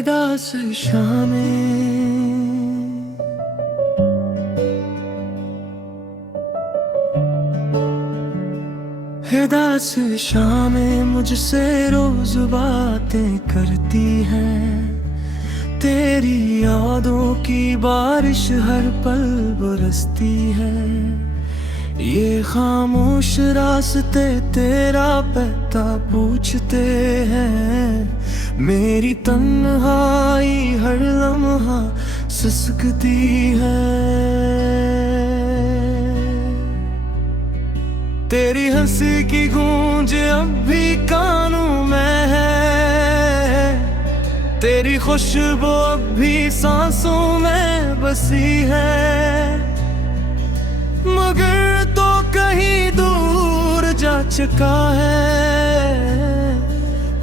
दास शामें दास शामें मुझसे रोज बातें करती हैं। तेरी यादों की बारिश हर पल बरसती है। ये खामोश रास्ते तेरा पता पूछते हैं। मेरी तन्हाई हर लम्हा सिसकती है। तेरी हंसी की गूंज अब भी कानों में है। तेरी खुशबू अब भी सांसों में बसी है। मगर तो कहीं दूर जा चुका है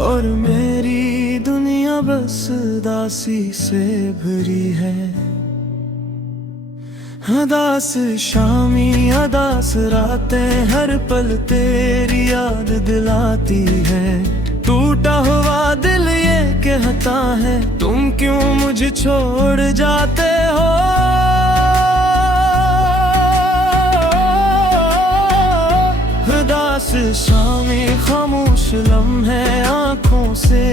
और मेरी दुनिया बस दासी से भरी है। दास शामी दास रातें हर पल तेरी याद दिलाती है। टूटा हुआ दिल ये कहता है तुम क्यों मुझे छोड़ जाते हो। दास शामी खामोश लम्हे आंखों से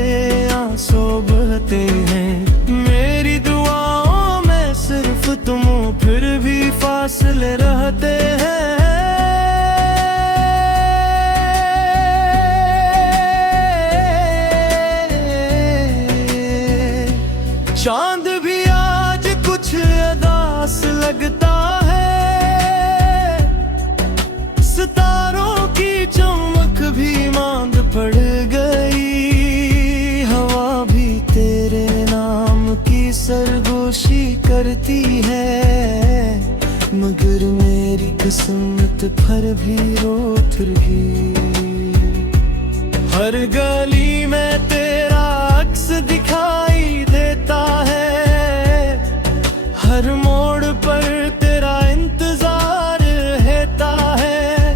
आंसू बहते हैं। मेरी दुआओं में सिर्फ तुम फिर भी फासले रहते हैं। चांद भी आज कुछ उदास लगता है। सितारों की चमक भी मांद पड़ गई। हवा भी तेरे नाम की सरगोशी करती है। मगर मेरी किस्मत पर भी रोत रही। हर गली में तेरा अक्स दिखाई देता है। हर मोड़ पर तेरा इंतजार रहता है।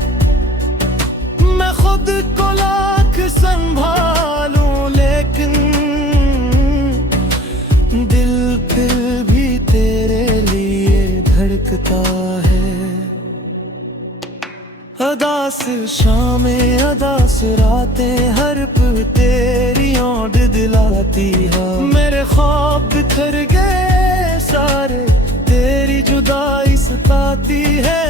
मैं खुद को लाख संभालूं लेकिन दिल फिर भी तेरे लिए धड़कता है। अदास शामें अदास रातें हर पल तेरी याद दिलाती है। मेरे ख्वाब बिखर गए सारे तेरी जुदाई सताती है।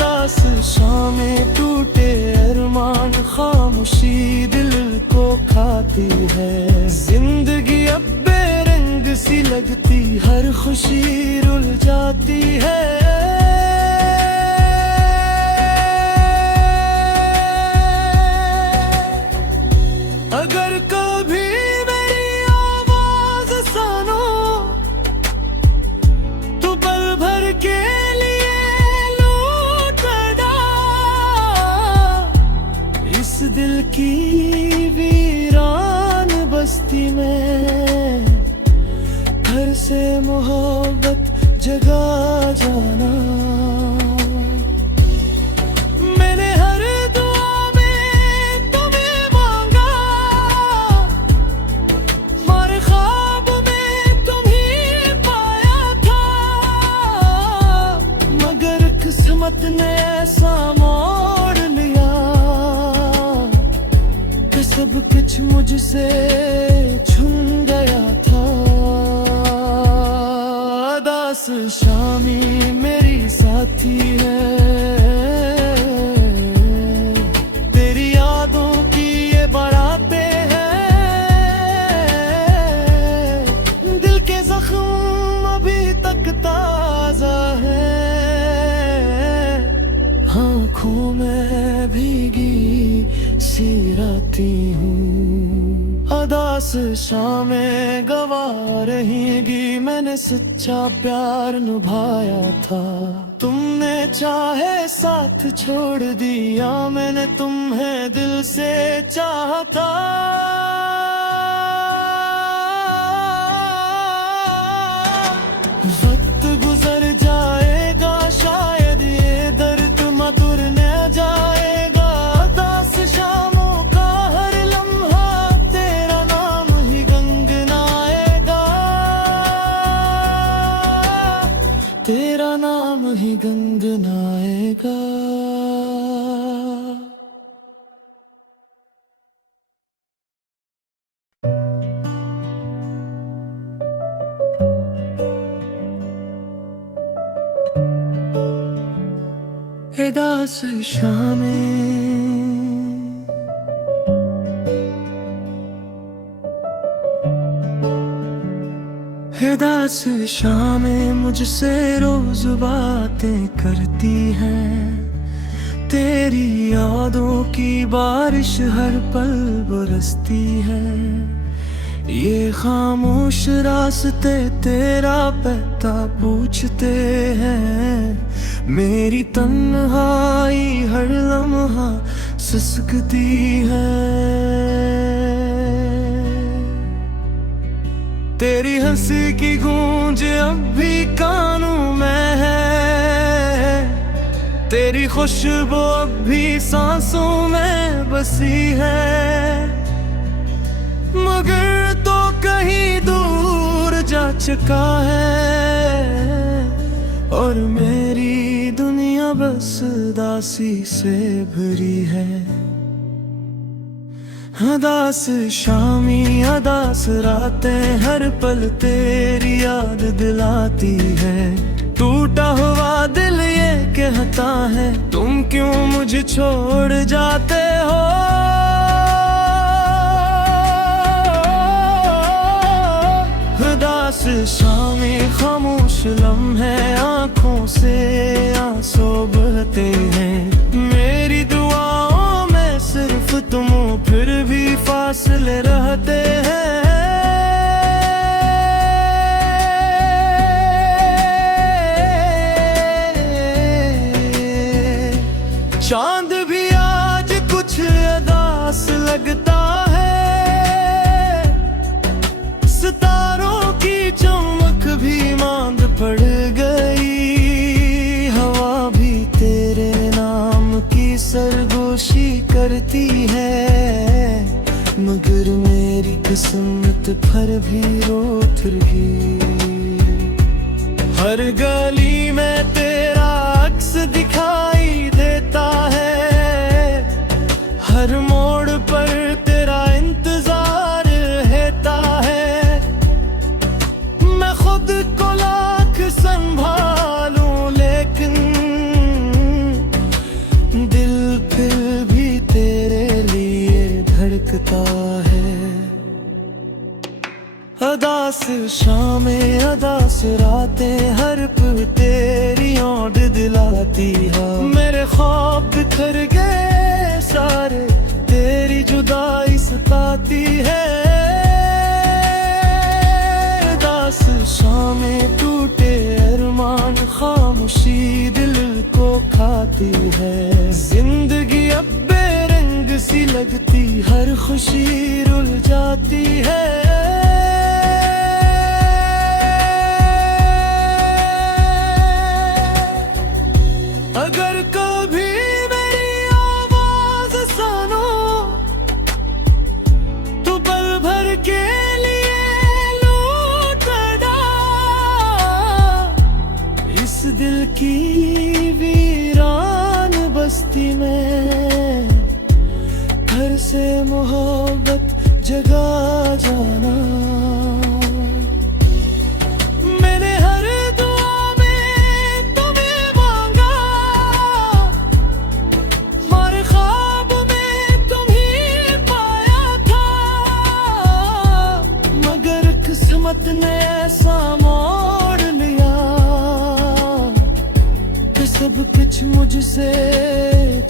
दास शामें टूटे अरमान खामोशी दिल को खाती है। जिंदगी अब बेरंग सी लगती हर खुशी रुल जाती है। अगर कभी मेरी आवाज सुनो तो पल भर के लिए लौट जा। इस दिल की वीरान बस्ती में घर से मोहब्बत जगा जाना। मैंने हर दुआ में तुम्हें मांगा। मारे ख्वाब में तुम्हें पाया था। मगर किस्मत ने ऐसा मोड़ लिया कि सब कुछ मुझसे छूट गया था। दास शामी मेरी साथी है। तेरी यादों की ये बारातें हैं। दिल के जख्म अभी तक ताजा है। आँखों में भीगी सी राती हूँ। अदास शामें गवा रहेगी मैंने सच्चा प्यार निभाया था। तुमने चाहे साथ छोड़ दिया मैंने तुम्हें दिल से चाहा था। वक्त गुजर जाएगा शायद ये दर्द मधुर न जाएगा। दास शामों का हर लम्हा तेरा तेरा नाम ही गुनगुनाएगा। दास शामें दास शामें मुझसे रोज बातें करती हैं, तेरी यादों की बारिश हर पल बरसती है। ये खामोश रास्ते तेरा पता पूछते हैं, मेरी तन्हाई हर लम्हा सिसकती है। तेरी हंसी की गूंज अब भी कानों में है, तेरी खुशबू अब भी सांसों में बसी है। मगर तो कहीं दूर जा चुका है, और मेरी दुनिया बस दासी से भरी है। दास शामी दास रातें हर पल तेरी याद दिलाती है। टूटा हुआ दिल ये कहता है, तुम क्यों मुझे छोड़ जाते हो। दास शामी खामोश लम्हे आंखों से आंसू बहते हैं। मेरी दुआओं में सिर्फ तुम फिर भी फासले रहते हैं। चांद भी आज कुछ उदास लगता है, सितारों की चमक भी मांद पड़ गई। हवा भी तेरे नाम की सरगोशी करती है, मगर मेरी किस्मत पर भी रोत रही। हर गली में तेरा अक्स दिखाई देता है, हर मोड़ पर तेरा इंतजार रहता है। मैं खुद को लाख संभालूं लेकिन दिल फिर भी तेरे लिए धड़कता है। अदास शामें अदास रातें हर पल तेरी याद दिलाती है। मेरे ख्वाब बिखर गए सारे, तेरी जुदाई सताती है। दास शामें टूटे अरमान खामोशी दिल को खाती है। जिंदगी अब बेरंग सी लगती, हर खुशी रुल जाती है। अगर कभी मेरी आवाज सुनो तो पल भर के लिए लौट इस दिल की वीरान बस्ती में। घर से मोहब्बत जगा जाना, मैंने हर दुआ में तुम्हें मांगा। मारे ख्वाब में तुम्हें पाया था, मगर किस्मत ने ऐसा मोड़ लिया कि सब कुछ मुझसे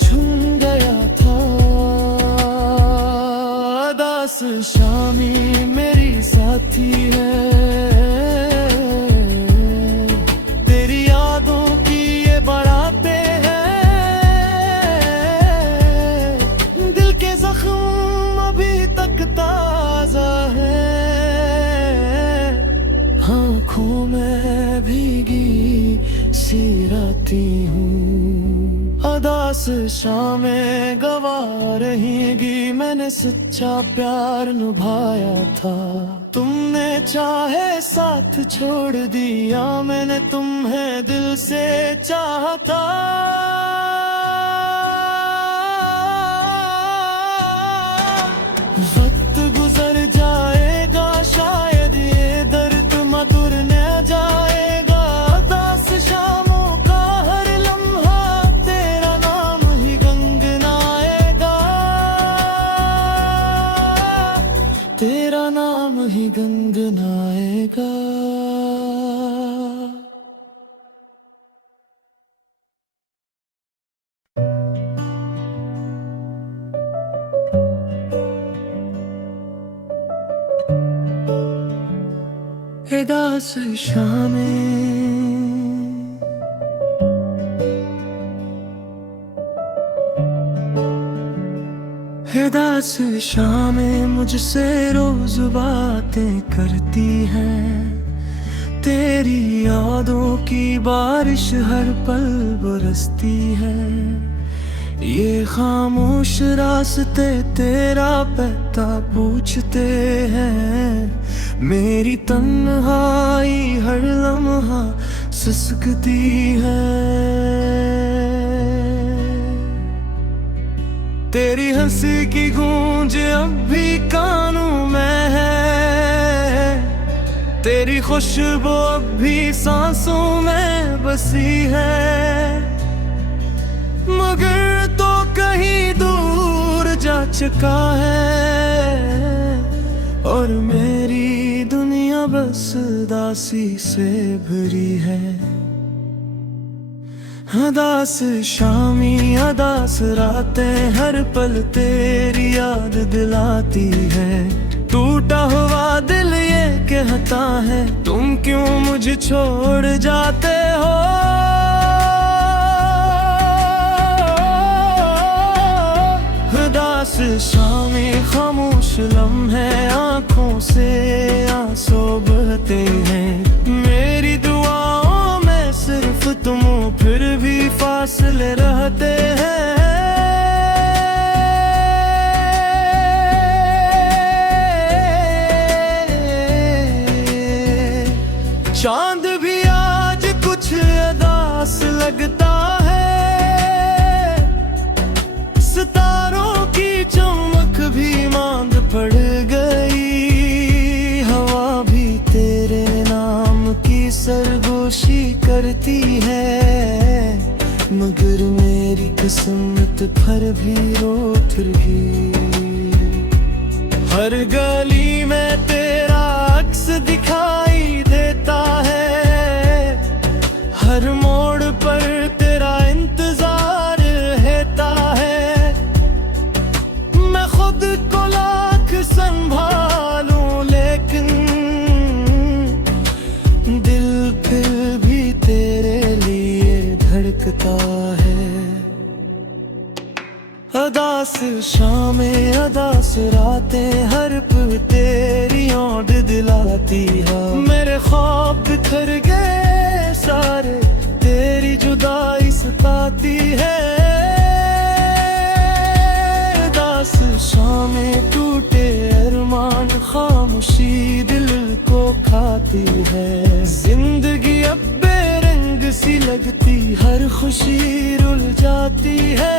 छूट गया था। दास शामी मेरी साथी है, तेरी यादों की ये बारातें हैं। दिल के जख्म अभी तक ताजा है, आँखों में भीगी सी राती हूँ। दास शामें गवा रहेगी, मैंने सच्चा प्यार निभाया था। तुमने चाहे साथ छोड़ दिया, मैंने तुम्हें दिल से चाहा था। वक्त गुजर जाएगा, शायद ये दर्द मधुर न जाएगा। दास शामों का हर लम्हा तेरा नाम ही गंगनाएगा, तेरा नाम ही गंगनाएगा। दास शामें दास शामें मुझसे रोज बातें करती हैं। तेरी यादों की बारिश हर पल बरसती है। ये खामोश रास्ते तेरा पता पूछते हैं। मेरी तन्हाई हर लम्हा सिसकती है। तेरी हंसी की गूंज अब भी कानों में है। तेरी खुशबू अब भी सांसों में बसी है। मगर तो कहीं दूर जा चुका है, और मेरी दुनिया बस दासी से भरी है। दास शामी दास रातें हर पल तेरी याद दिलाती है। टूटा हुआ दिल ये कहता है, तुम क्यों मुझे छोड़ जाते हो। दास शामी खामोश लम्हे आंखों से आंसू बहते हैं। मेरी दुआओं में सिर्फ तुम हो, फिर भी फासले रहते हैं। चांद भी आज कुछ उदास लगता है। सितारों की चमक भी मांद पड़ गई। हवा भी तेरे नाम की सरगोशी करती है। मगर मेरी किस्मत पर भी रोत रही। हर गली में तेरा अक्स दिखाई देता है। हर मोड़ पर तेरा इंतजार रहता है। मैं खुद को लाख संभालूं, लेकिन दिल फिर भी तेरे लिए धड़कता है। अदास शामें अदास रातें हर पल तेरी याद दिलाती है। मेरे ख्वाब बिखर गए सारे, तेरी जुदाई सताती है। अदास शामें टूटे अरमान खामोशी दिल को खाती है। जिंदगी अब बेरंग सी लगती, हर खुशी रुल जाती है।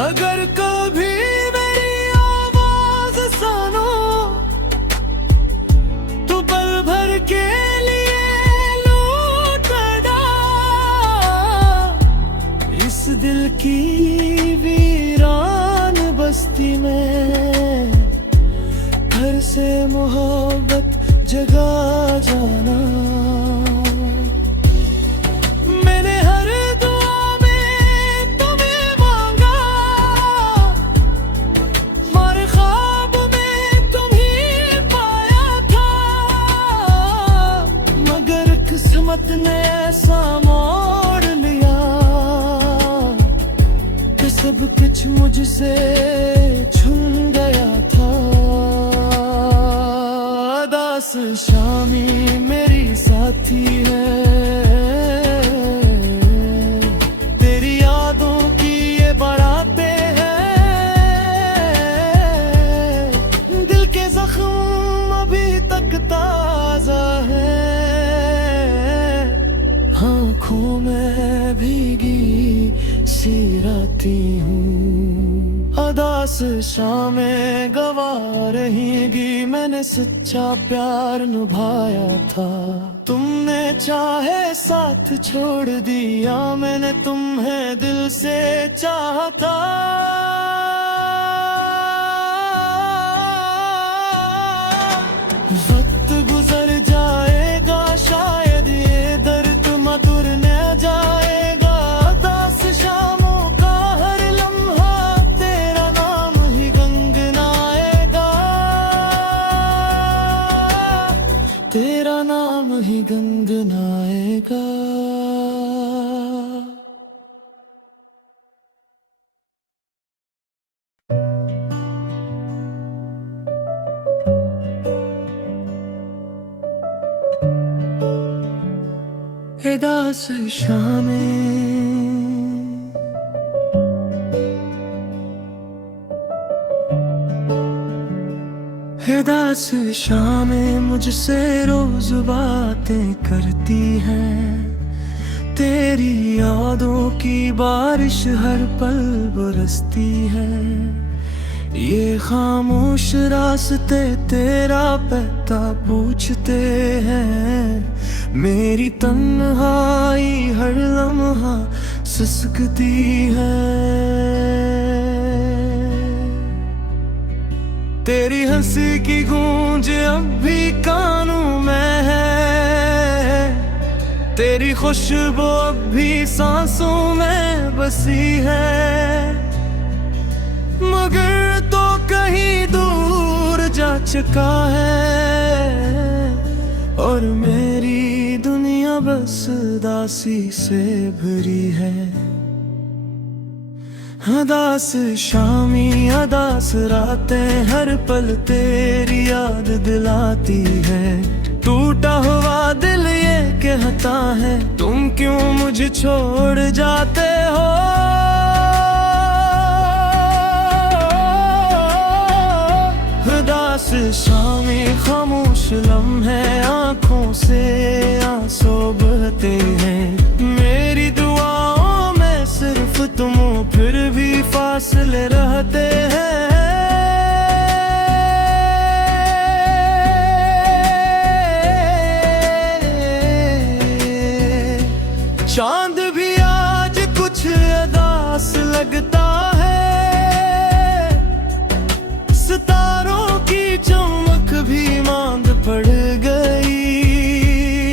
अगर कभी मेरी आवाज सुनो तो पल भर के लिए लौटना। इस दिल की वीरान बस्ती में घर से मोहब्बत जगा जाना। किस्मत ने ऐसा मोड़ लिया कि सब कुछ मुझसे छूट गया था। दास शामी मेरी साथी है। तेरी यादों की ये सी राती हूँ। अदा से शामें गवा रहेंगी, मैंने सच्चा प्यार निभाया था। तुमने चाहे साथ छोड़ दिया, मैंने तुम्हें दिल से चाहा था। वक्त गुजर जाएगा, शायद ये दर्द मधुर न जाएगा। दास शामों का हर लम्हा तेरा नाम ही गुनगुनाएगा, तेरा नाम ही गुनगुनाएगा। दास शामें दास शामें मुझसे रोज बातें करती हैं। तेरी यादों की बारिश हर पल बरसती है। ये खामोश रास्ते तेरा पता पूछते हैं। मेरी तन्हाई हर लम्हा सिसकती है। तेरी हंसी की गूंज अब भी कानों में है। तेरी खुशबू अब भी सांसों में बसी है। मगर तो कहीं दूर जा चुका है, और मेरी दुनिया बस दासी से भरी है। दास शामी दास रातें हर पल तेरी याद दिलाती है। टूटा हुआ दिल ये कहता है, तुम क्यों मुझे छोड़ जाते हो। दास शामी खामोश लम्हे आंखों से आंसू बहते हैं। मेरी दुआओं में सिर्फ तुम हो, फिर भी फासले रहते हैं। चांद भी आज कुछ उदास लगता है। सितारों की चमक भी मांद पड़ गई।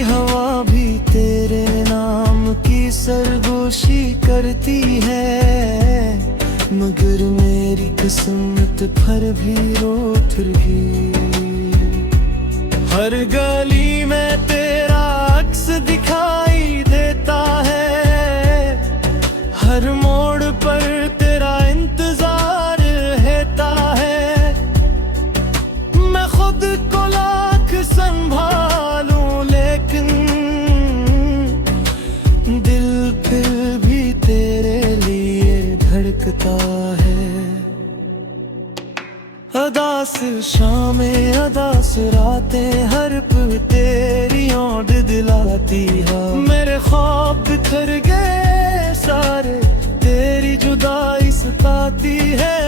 हवा भी तेरे नाम की सरगोशी करती है। मगर मेरी किस्मत पर भी रो थी। हर गली में तेरा अक्स दिखाई देता है। हर मोड़ पर तेरा इंतजार रहता है। मैं खुद को लाख संभालूं, लेकिन दिल फिर भी तेरे लिए धड़कता है। अदास शामें अदास रातें हर पल तेरी याद दिलाती है। मेरे ख्वाब बिखर गए सारे, तेरी जुदाई सताती है।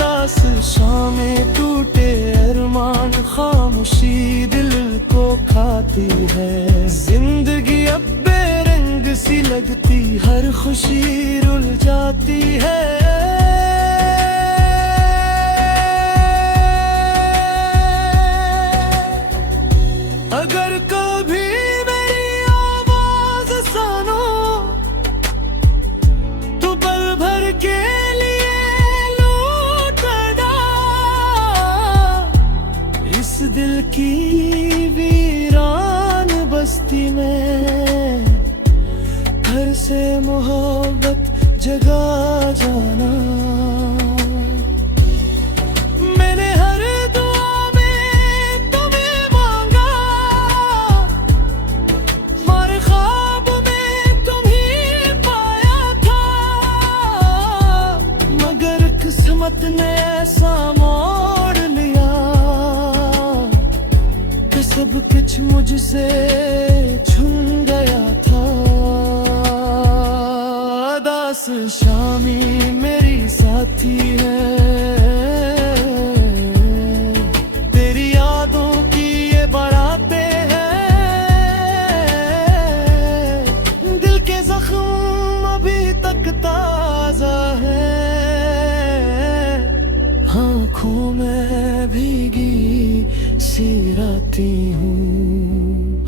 दास शामें टूटे अरमान खामोशी दिल को खाती है। जिंदगी अब बेरंग सी लगती, हर खुशी रुल जाती है। अगर कभी मेरी आवाज सुनो तो पल भर के लिए लौटना। इस दिल की वीरान बस्ती में घर से मोहब्बत जगा जाना। मैंने हर दुआ में तुम्हें मांगा, मारे ख्वाब में तुम्हें पाया था। मगर किस्मत ने ऐसा मोड़ लिया कि सब कुछ मुझसे छूट गया था। शामी मेरी साथी है, तेरी यादों की ये बारातें हैं, दिल के जख्म अभी तक ताजा है, आँखों में भीगी सी राती हूँ,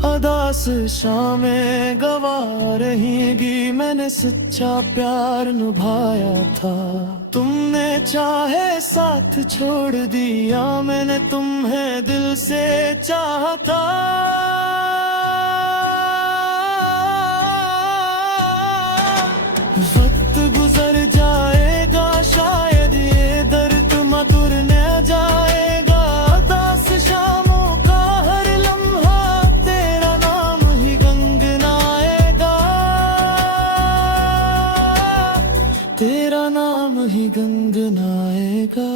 अदास शामें गवा रहेंगी, मैंने सच्चा प्यार निभाया था, तुमने चाहे साथ छोड़ दिया, मैंने तुम्हें दिल से चाहा था। वक्त गुजर जाएगा, शायद ये दर्द मधुर न जाएगा, अदास शामों का हर लम्हा तेरा नाम ही गुनगुनाएगा, तेरा नाम ही गुनगुनाएगा।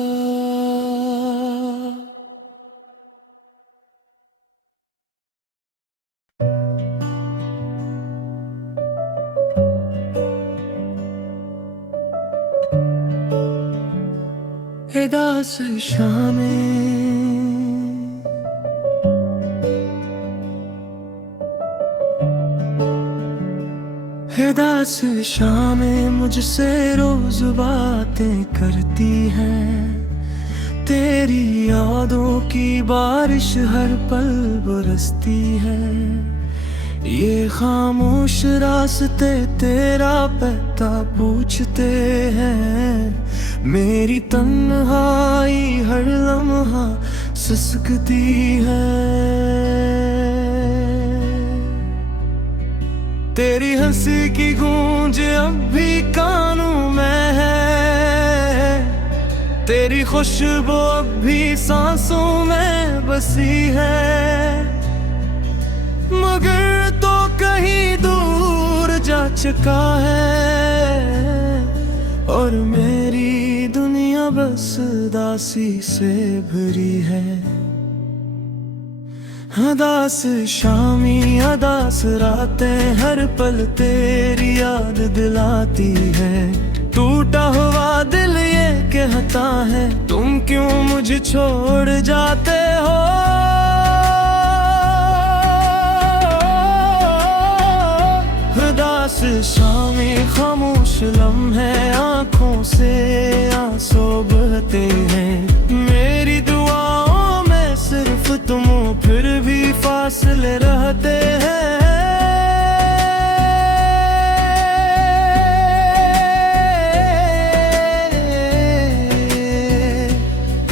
उदास शामें, उदास शामें मुझसे रोज बातें करती हैं, तेरी यादों की बारिश हर पल बरसती है, ये खामोश रास्ते तेरा पता पूछते हैं, मेरी तन्हाई हर लम्हा सिसकती है, तेरी हंसी की गूंज अब भी कानों में है, तेरी खुशबू अब भी सांसों में बसी है, मगर तो कहीं दूर जा चुका है, और मेरी दुनिया बस दासी से भरी है। अदास शामी अदास रातें हर पल तेरी याद दिलाती है, टूटा हुआ दिल ये कहता है तुम क्यों मुझे छोड़ जाते हो, उदास शामी खामोश लम्हे आँखों से आंसू बहते हैं, मेरी दुआओं में सिर्फ तुम फिर भी फासले रहते हैं,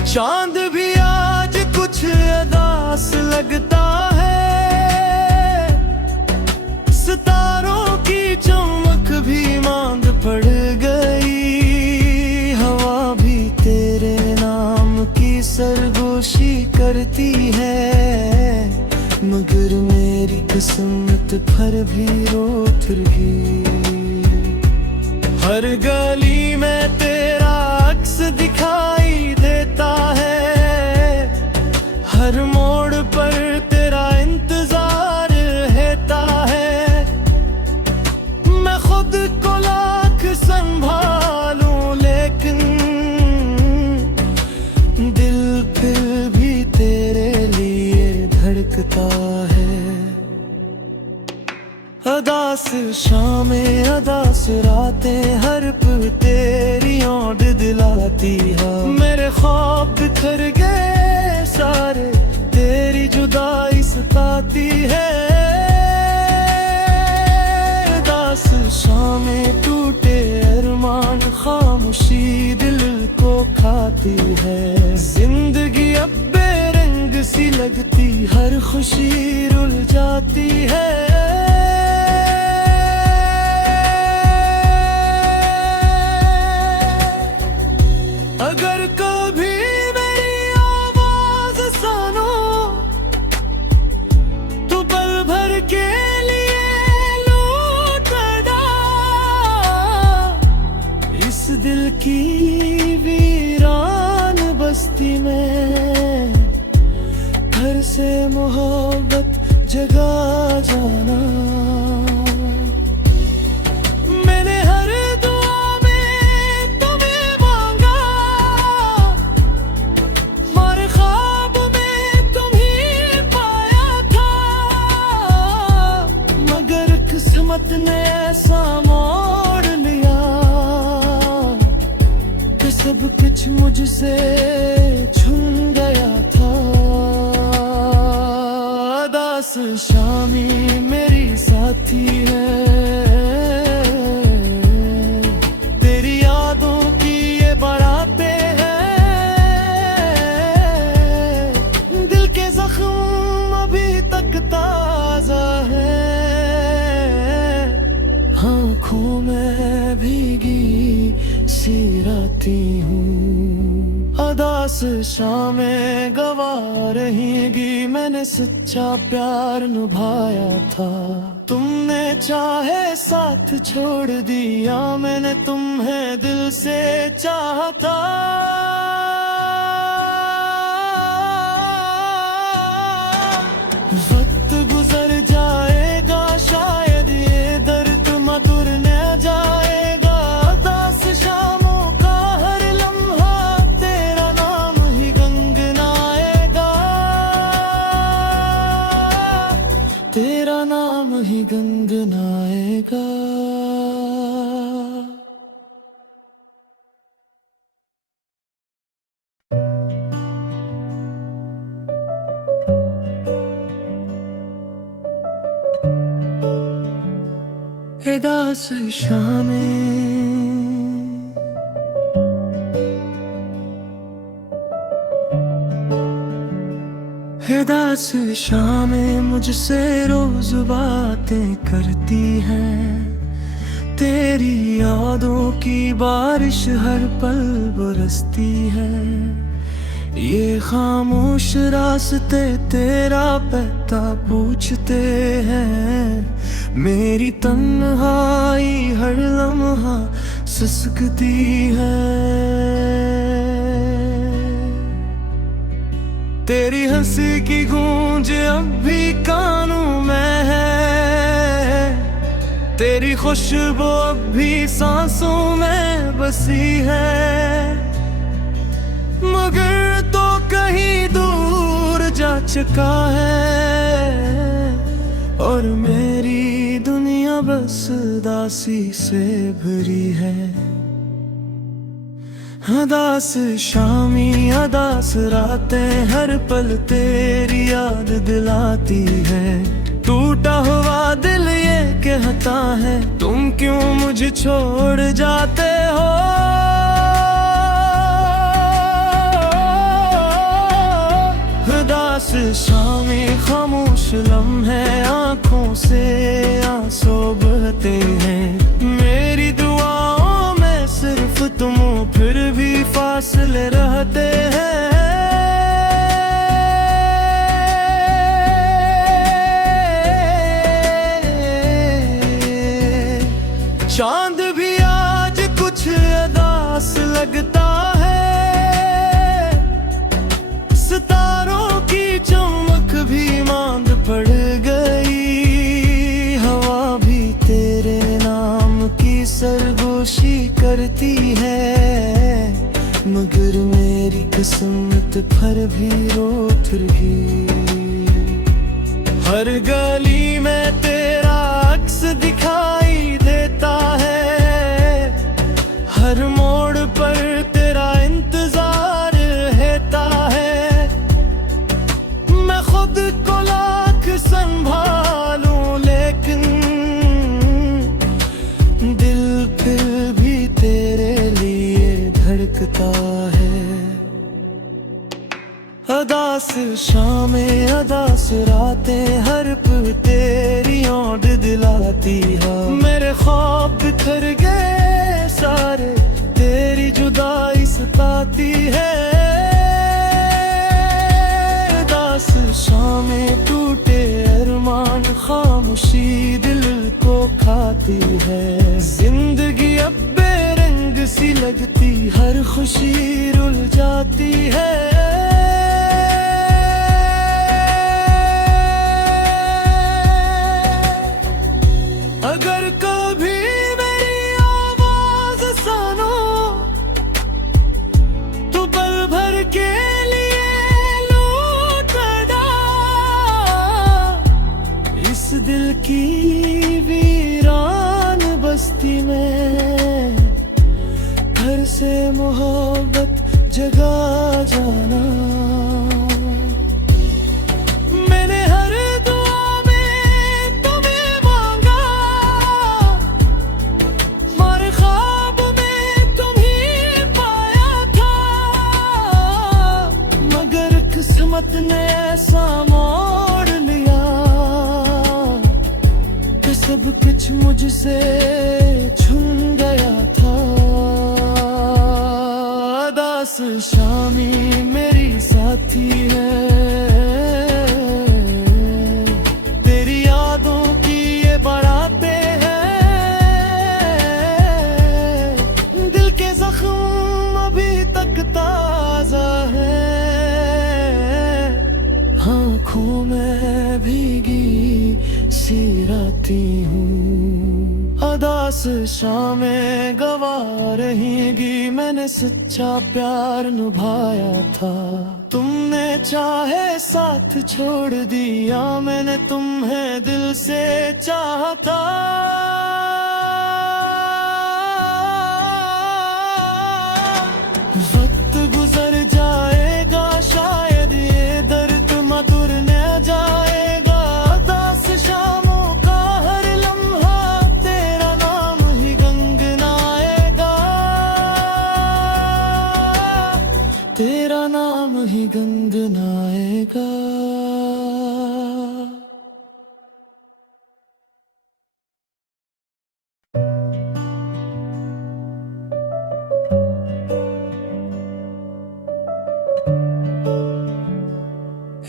चांद भी आज कुछ उदास लगता है, सितारों की चमक भी मांद पड़ गई, हवा भी तेरे नाम की सरगोशी करती है, मगर मेरी किस्मत पर भी रो गई, हर गली में तेरा अक्स दिखाई देता है, हर मोड़ पर तेरा इंतजार रहता है, मैं खुद को लाख संभालूं लेकिन दिल फिर भी तेरे लिए धड़कता है, अदास शामें अदास रातें हर पल तेरी याद दिलाती है, मेरे ख्वाब बिखर गए सारे तेरी जुदाई सताती है, अदास शामें टूटे अरमान खामोशी दिल को खाती है, जिंदगी अब बेरंग सी लगती हर खुशी रुल जाती है, अगर कभी मेरी आवाज सुनो तो पल भर के लिए लौटना, इस दिल की वीरान बस्ती में घर से मोहब्बत जगा जाना, मैंने हर दुआ कुछ मुझसे छूट गया था। दास शामी मेरी साथी है, तेरी यादों की ये बारातें जख्म अभी तक ताजा है, आँखों में भीगी सी राती हूँ। अदास शामें गवा रहेंगी, मैंने सच्चा प्यार निभाया था। तुमने चाहे साथ छोड़ दिया, मैंने तुम्हें दिल से चाहा था। वक्त गुजर जाएगा, शायद ये दर्द मधुर न जाएगा। दास शामों का हर लम्हा तेरा नाम ही गुनगुनाएगा, तेरा नाम ही गुनगुनाएगा। दास शामें दास शामें मुझसे रोज बातें करती हैं। तेरी यादों की बारिश हर पल बरसती है। ये खामोश रास्ते तेरा पता पूछते हैं। मेरी तन्हाई हर लम्हा सिसकती है। तेरी हंसी की गूंज अब भी कानों में है। तेरी खुशबू अब भी सांसों में बसी है। मगर तो कहीं दूर जा चुका है, और मेरी दुनिया बस दासी से भरी है। दास शामी दास रातें हर पल तेरी याद दिलाती है। टूटा हुआ दिल ये कहता है, तुम क्यों मुझे छोड़ जाते हो। दास शामी खामोश लम्हे आँखों से आंसू बहते हैं। मेरी दुआओं में सिर्फ तुम फिर भी फासले रहते हैं। चांद भी आज कुछ उदास लगता है। सितारों की चमक भी मांद पड़ गई। हवा भी तेरे नाम की सरगोशी करती है। मगर मेरी किस्मत पर भी रो थी। हर गली में तेरा अक्स दिखाई देता है। हर मोड़ पर तेरा इंतजार रहता है। मैं खुद को लाख संभालूं, लेकिन दिल फिर भी तेरे लिए धड़कता है। अदास शामें अदास रातें हर पल तेरी याद दिलाती है। मेरे ख्वाब बिखर गए सारे, तेरी जुदाई सताती है। दास शामें टूटे अरमान खामोशी दिल को खाती है। जिंदगी अब बेरंग सी लगती, हर खुशी रुल जाती है। अगर कभी मेरी आवाज सुनो तो पल भर के लिए लौटना। इस दिल की वीरान बस्ती में घर से मोहब्बत जगा जाना। मैंने हर दुआ में तुम्हें मांगा, हर ख्वाब में तुम्हें पाया था, मगर किस्मत ने ऐसा मोड़ लिया कि सब कुछ मुझसे छूट गया था। अदास शामी मेरी साथी है, तेरी यादों की ये बारातें हैं, दिल के जख्म अभी तक ताजा है, आँखों में भीगी सी राती हूँ। अदास शामें गवा रहेंगी, मैंने सच्चा प्यार निभाया था। तुमने चाहे साथ छोड़ दिया, मैंने तुम्हें दिल से चाहता। वक्त गुजर जाएगा, शायद ये दर्द मधुर न जाएगा। अदास शामों का हर लम्हा तेरा नाम ही गंगनाएगा, तेरा नाम ही गंगनाएगा।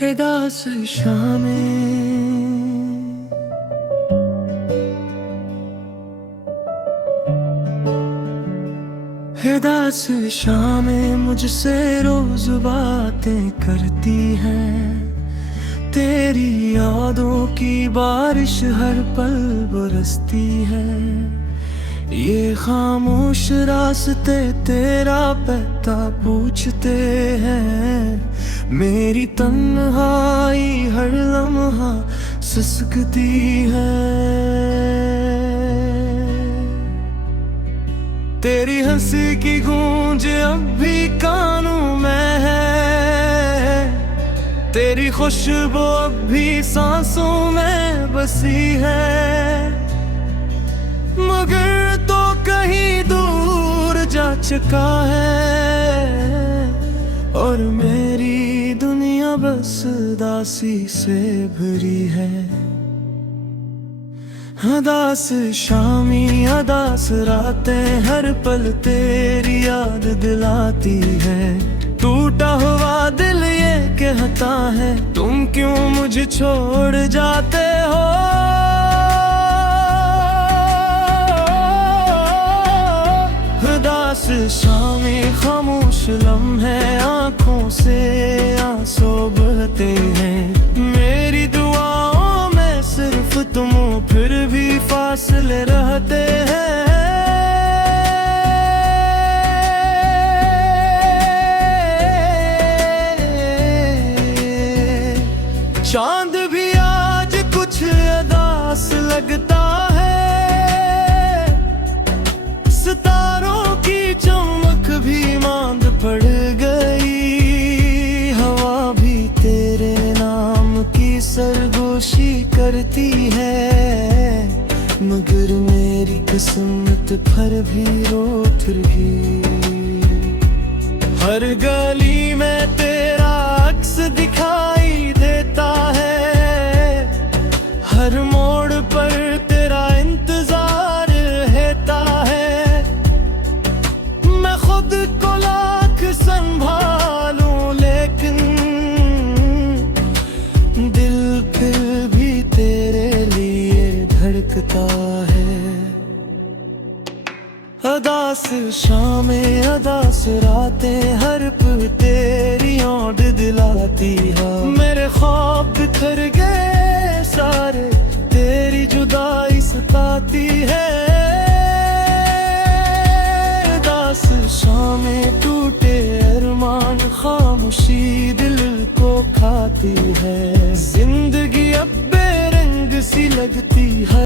अदास शामें अदास शामें मुझसे रोज बातें करती हैं, तेरी यादों की बारिश हर पल बरसती है। ये खामोश रास्ते तेरा पता पूछते हैं, मेरी तन्हाई हर लम्हा सिसकती है। तेरी हंसी की गूंज अब भी कानों में है, तेरी खुशबू अब भी सांसों में बसी है, मगर तो कहीं दूर जा चुका है, और मेरी दुनिया बस दासी से भरी है। अदास शामी अदास रातें हर पल तेरी याद दिलाती है। टूटा हुआ दिल ये कहता है, तुम क्यों मुझे छोड़ जाते हो। अदास शामी खामोश लम्हे आँखों से आंसू बहते हैं। मेरी दुआओं में सिर्फ तुम हो, फिर भी फासले रहते हैं। चांद भी आज कुछ अदास लगता है, सितारों की चमक भी मांद पड़ गई। हवा भी तेरे नाम की सरगोशी करती है, मगर मेरी किस्मत पर भी रो थी। हर गली में तेरा अक्स दिखाई देता है, हर मोड़ पर तेरा इंतजार रहता है। मैं खुद को लाख संभालूं, लेकिन दिल फिर भी तेरे लिए धड़कता है। अदास शामें अदास रातें हर पल तेरी याद दिलाती है। मेरे ख्वाब बिखर गए सारे, तेरी जुदाई सताती है। अदास शामें टूटे अरमान खामोशी दिल को खाती है। जिंदगी अब बेरंग सी लगती है।